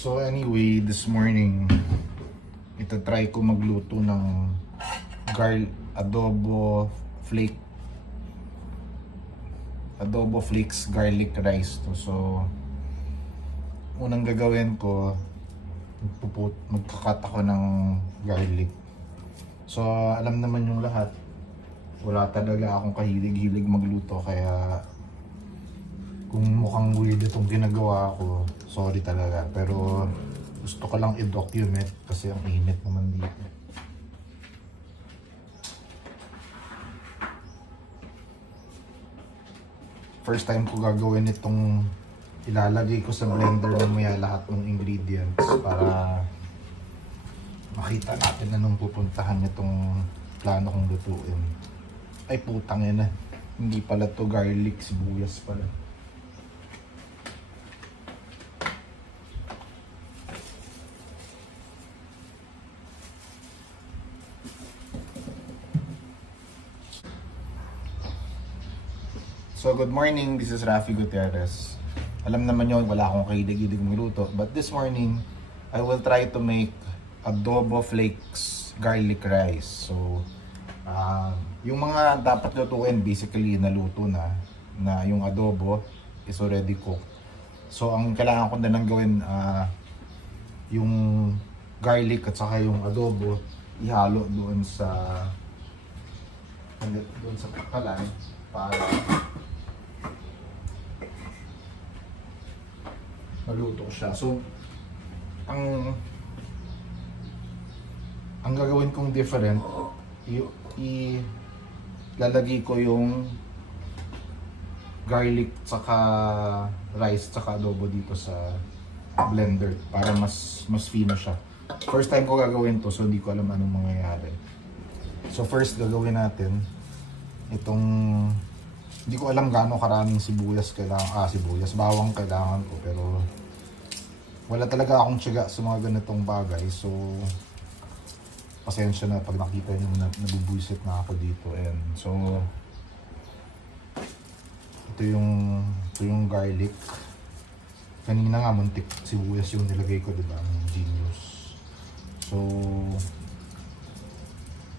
So anyway, this morning itatry ko magluto ng adobo flakes garlic rice to. So unang gagawin ko, magkakat ako ng garlic. So alam naman yung lahat, wala talaga akong kahilig-hilig magluto, kaya kung mukhang weird itong ginagawa ko, sorry talaga. Pero gusto ko lang i-document kasi ang init naman dito. First time ko gagawin itong, ilalagay ko sa blender mamaya lahat ng ingredients para makita natin anong pupuntahan itong plano kong lutuin. Ay putang ina, hindi pala to garlic, sibuyas pala. So good morning, this is Rafi Gutierrez. Alam naman nyo, wala akong kahilig-hilig magluto. But this morning, I will try to make adobo flakes garlic rice. So, yung mga dapat lutuin, basically naluto na yung adobo is already cooked. So, ang kailangan ko na lang gawin, yung garlic at saka yung adobo, ihalo doon sa pakalan para maluto siya. So, ang gagawin kong different, ilalagay ko yung garlic tsaka rice tsaka adobo dito sa blender para mas fino siya. First time ko gagawin to, so hindi ko alam anong mangyayari. So first gagawin natin itong, hindi ko alam gaano karaming sibuyas bawang kailangan ko, pero wala talaga akong tiyaga sa mga ganitong bagay. So pasensya na pag nakita nyo na nabubuisit na ako dito. And so ito yung garlic. Kanina nga muntik sibuyas yung nilagay ko, diba? Genius. So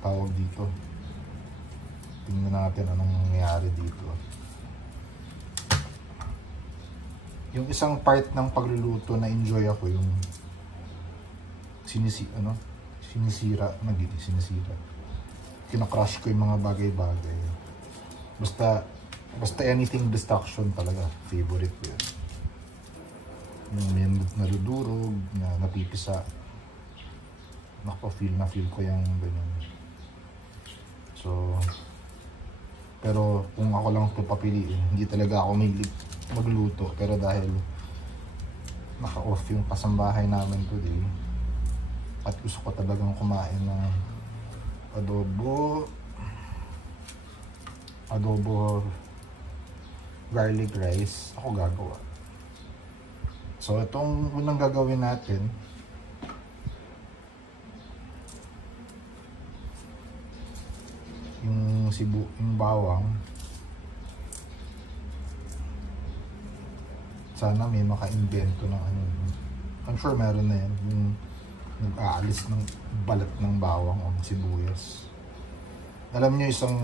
tawag dito, tingnan natin anong nangyayari dito. Yung isang part ng pagluluto na enjoy ako, yung sinisira, kinakrush ko yung mga bagay-bagay. Basta anything distraction talaga, favorite ko yan. Yung may nadudurog, na napipisa. Feel ko yung ganyan. So, pero kung ako lang ito papiliin, hindi talaga ako may magluto. Pero dahil naka-off yung kasambahay namin today at gusto ko talagang kumain ng adobo garlic rice, ako gagawa. So itong unang gagawin natin, yung bawang. Sana may maka-invento ng ano. I'm sure meron na yan, yung nag-aalis ng balat ng bawang o sibuyas. Alam niyo, isang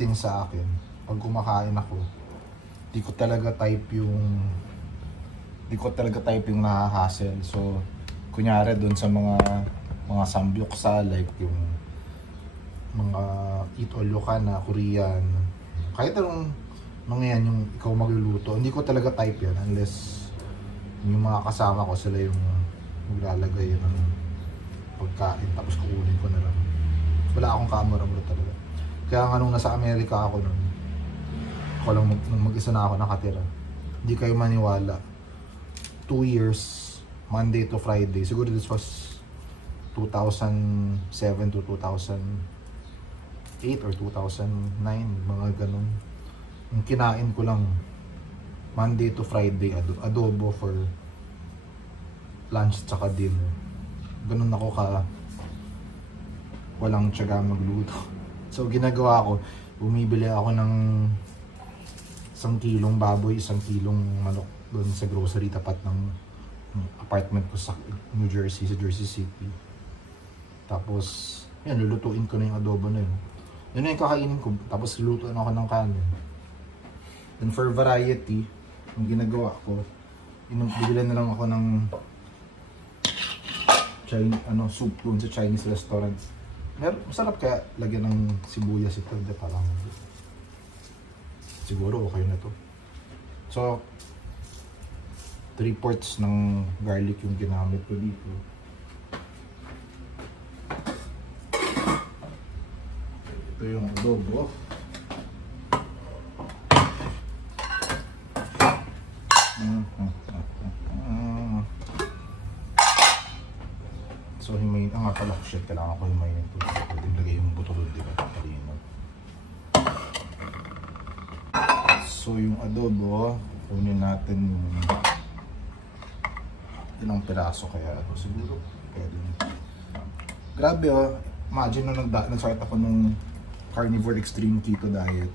thing sa akin, pag kumakain ako, di ko talaga type yung nahahassle. So kunyari doon sa mga samgyupsal, like yung mga eat all you can na Korean, kahit anong mga yan yung ikaw magluluto, hindi ko talaga type yan unless yung mga kasama ko sila yung maglalagay ng pagkain tapos kukunin ko na lang. Wala akong camera mo talaga. Kaya nga nung nasa Amerika ako nun, ako lang mag-isa na ako nakatira, hindi kayo maniwala, 2 years Monday to Friday, siguro this was 2007 to 2008 or 2009, mga ganun. Yung kinain ko lang Monday to Friday adobo for lunch tsaka dinner. Ganun ako walang tiyaga magluto. So ginagawa ko, bumibili ako ng 1 kilong baboy, 1 kilong manok doon sa grocery tapat ng apartment ko sa New Jersey, sa Jersey City. Tapos, yan, lulutuin ko na yung adobo na yun. Yun na yung kakainin ko. Tapos, lulutuin ako ng kanin. Then, for variety, yung ginagawa ko, bibilan na lang ako ng soup doon sa Chinese restaurant. Masarap kaya lagyan ng sibuyas ito. Parang, siguro okay na to. So, 3/4 ng garlic yung ginamit ko dito. Ito yung adobo. So, himayin. Nga pala, shit, kailangan ko himayin ito. Pwede lagay yung buto doon, diba? Palino. So, yung adobo, kunin natin yung ilang piraso kaya ito. Siguro, pwede. Grabe oh. Imagine nung nag-start ako nung carnivore extreme keto diet.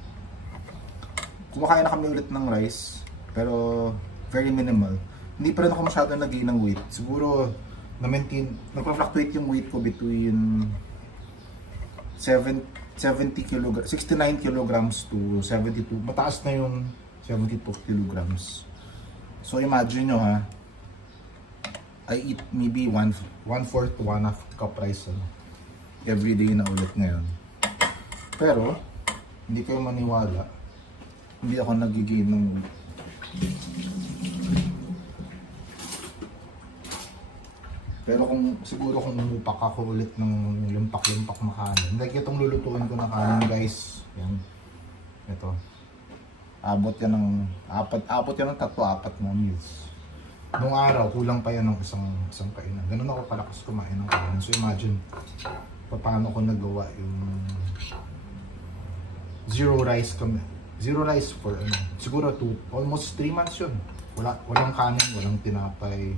Kumakain na kami ulit ng rice, pero very minimal. Hindi pa rin ako masyado nag-gain ng weight. Siguro, nagpa-fluctuate yung weight ko between 69 kilograms to 72. Mataas na yung 72 kilograms. So imagine nyo ha, I eat maybe 1/4 to 1/2 cup rice everyday na ulit ngayon. Pero, hindi kayo maniwala, hindi ako nag-gain ng weight. Pero siguro kung umupak ako ulit ng limpak-limpak na kanin, like itong lulutuin ko na kanin guys, yan, ito, abot yan ng 3-4 na meals. Nung araw, kulang pa yan ng isang kainan. Ganun ako kalakas kumain ng kanin. So imagine, paano ko nagawa yung zero rice for siguro almost 3 months yun. Walang kanin, walang tinapay,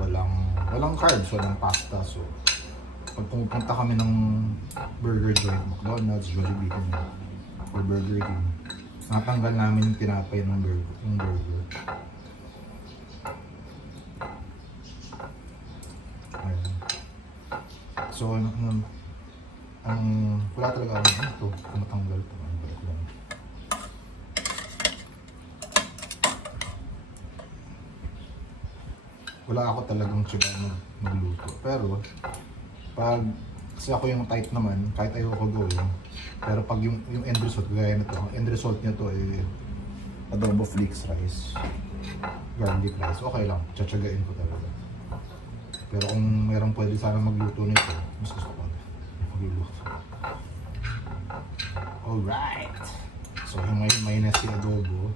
walang carbs, walang pasta. So pag pumupunta kami ng burger joint, McDonald's, Jollibee or Burger King, natanggal namin yung tinapay ng burger. Ayan. So wala talaga ako tumatanggal to. Wala ako talagang tiyaga magluto. Pero, kasi ako yung type naman, kahit ayoko gawin, pero pag yung end result, gaya na to, ang end result niya to adobo flakes rice, garlic rice, okay lang, tsatsagain ko talaga. Pero kung mayroong pwede sana magluto nito, mas gusto ko magluluto. Alright! So, himay na si adobo.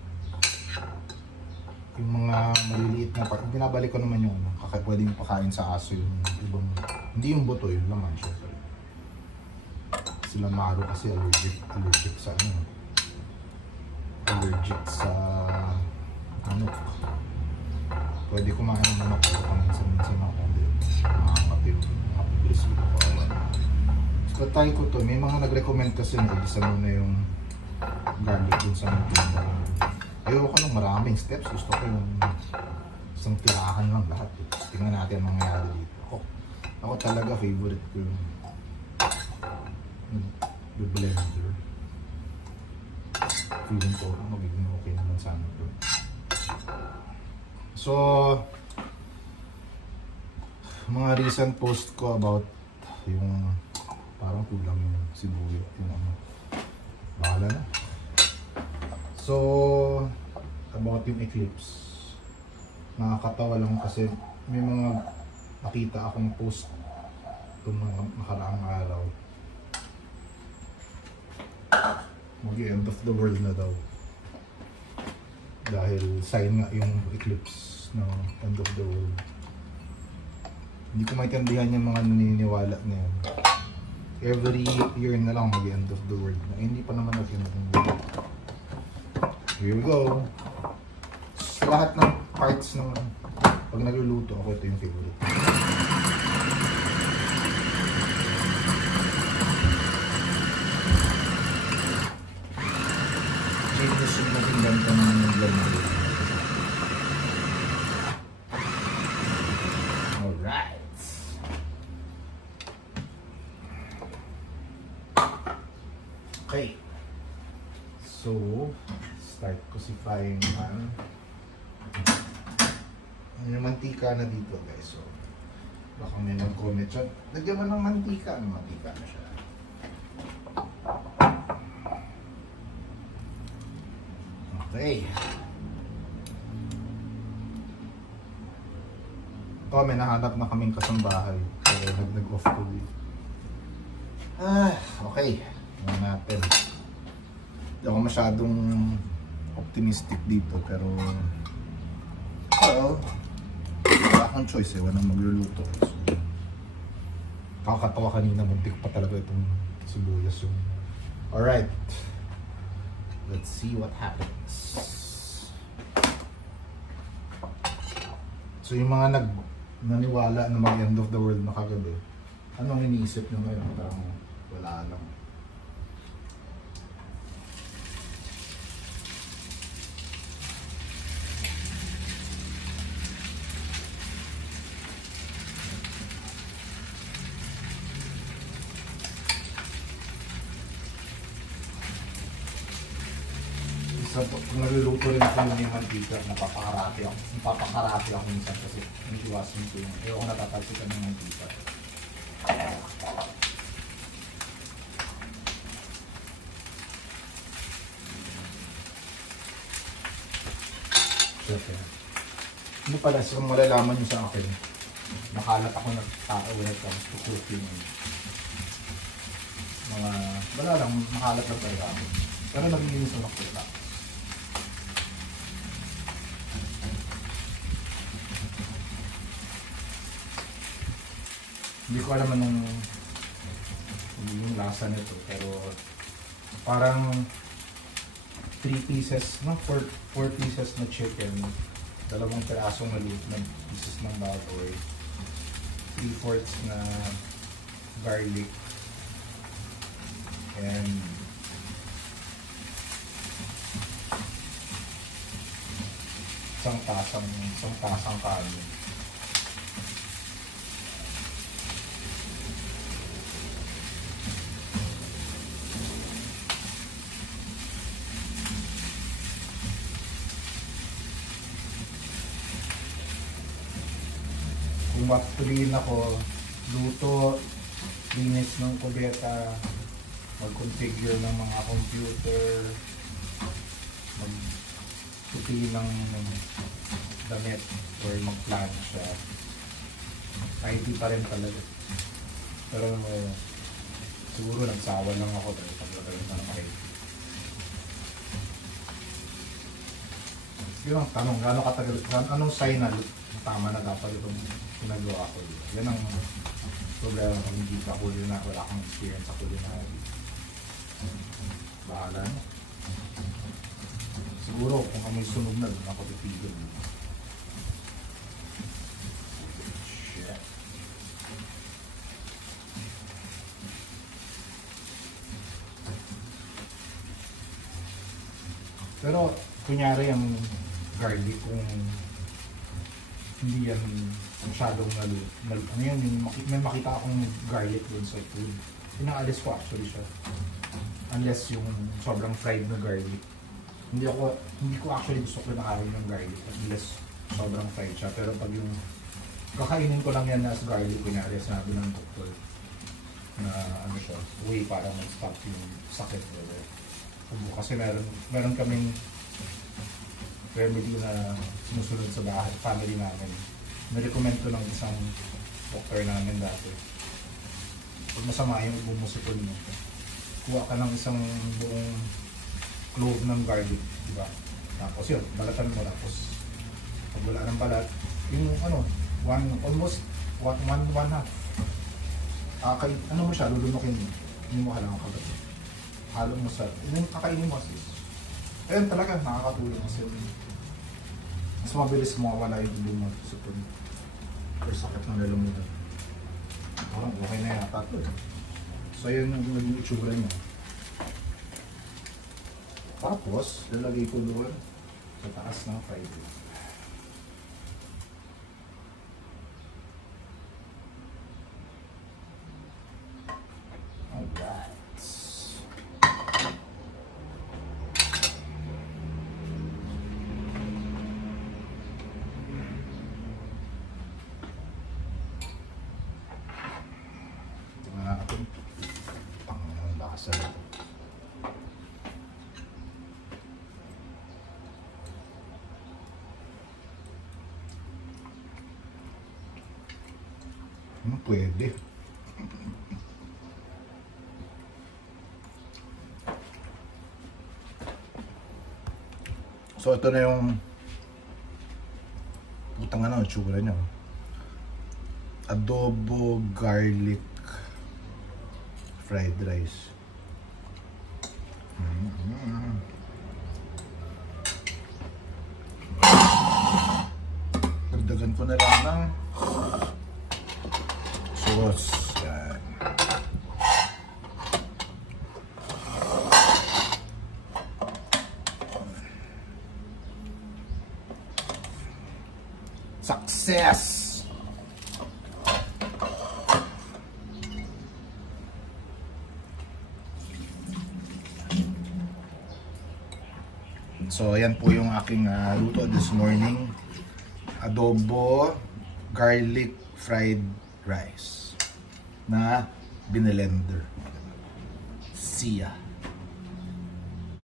Yung mga maliliit na part, binabalik ko naman yung pwedeng pakain sa aso yung ibang, hindi yung buto, yung laman syempre. Sila Maro kasi allergic sa pwede kumain ng manok pero minsan ako din makapag-receive ko. So try ko to, may mga nag-recommend kasi na igisa mo na yung garlic dun sa mga. Ayoko nung maraming steps, gusto ko yung isang tirahan lang lahat. Tingnan natin ang mangyayari dito. Ako talaga favorite ko yung blender. Feeling ko magiging okay naman sana ito. So, mga recent post ko about yung parang kulang yung sibuyas, yung bahala na. So, about yung eclipse, nakakatawa lang kasi may mga nakita akong post itong mga nakaraang araw. Mag-end of the world na daw. Dahil sign nga yung eclipse ng end of the world. Hindi ko maintindihan yung mga naniniwala na yun. Every year na lang mag-end of the world. Hindi pa naman mag-end of the world. Here we go. Sa lahat ng parts ng pag nagluluto ako, ito yung favorite. Changes yung naging ganito ng naglalaro. start ko si frying pan. Yung mantika na dito guys, so baka may mag-comment siya. Lagyan mo ng mantika. Mantika na siya. Okay. Oh, may nahanap na kaming kasambahay. So, nag-off to be. Okay. Tingnan natin. Hindi ako masyadong optimistic dito, pero well, wala akong choice eh. Walang magluluto. So, kakatawa kanina, muntik pa talaga itong sibuyas yung... Alright. Let's see what happens. So yung mga naniwala na mag-end of the world na kagabi, anong iniisip nyo ngayon? Parang wala lang. Kung nagluluto rin ako ng mantika, napapakarati ako minsan kasi iniiwasan ko yung ayoko natatalsikan ng mantika. Ano pala, so malalaman nyo sa akin, nakalat ako ng tao when it comes to cooking. Wala lang, makalat lang talaga ako. Pero naglilinis ako ng kuta. Hindi ko alam anong yung lasa nito, pero parang 3 pieces, no? 4 pieces na chicken, 2 pirasong maliit na pieces ng baboy, 3/4 na garlic, and isang tasang kanin. Kung matuloyin ako, luto, linis ng kubeta, mag-configure ng mga computer, mag-tupi ng damit or mag-plan siya. IT pa rin talaga. Pero siguro nagsawa lang ako dahil paglalagay na ng IT. Yun ang tanong, gano'ng katagal, anong sign na tama na dapat itong ginagawa ko. Yan ang problema kung hindi ka culinary, wala kang experience sa culinary. Bahala na. Siguro kung amoy sunog na, doon ako titigil. Shit. Pero kunyari yung garlic, kung hindi yan masyadong ano yun, may makita akong garlic doon sa food, pinaalis ko actually siya. Unless yung sobrang fried na garlic. Hindi ko actually gusto ko nakain ng garlic unless sobrang fried siya. Pero pag yung kakainin ko lang yan as garlic, kunyari sinabi ng doktor na ano siya, way para mag-stop yung sakit. Kasi meron kaming remedy na sinusunod sa bahay, family namin. Nirecommend ko ng isang doctor namin dati. Pag masama yung ubo mo sa pulmo mo, kuha ka ng isang buong clove ng garlic, diba? Tapos yun, balatan mo. Tapos pag wala ng balat, yung almost one half. Ano mo siya, lulunukin mo. Hindi mo kailangan kagat. Halo mo sa, kakainin mo sis. Ayun talaga, nakakatulong kasi mas mabilis mawawala yung ubo mo sa pulmo or sakit ng lalamunan. Parang okay na yata ito. So yun yung naging itsura niya. Tapos, lalagay ko doon sa taas ng fried egg. Alright. Pwede. So ito na yung putang ano, tsura niya. Adobo garlic fried rice. Dagdagan ko na lang ng sauce. Yan. Success! So ayan po yung aking luto this morning. Adobo garlic fried rice na binelender. See ya!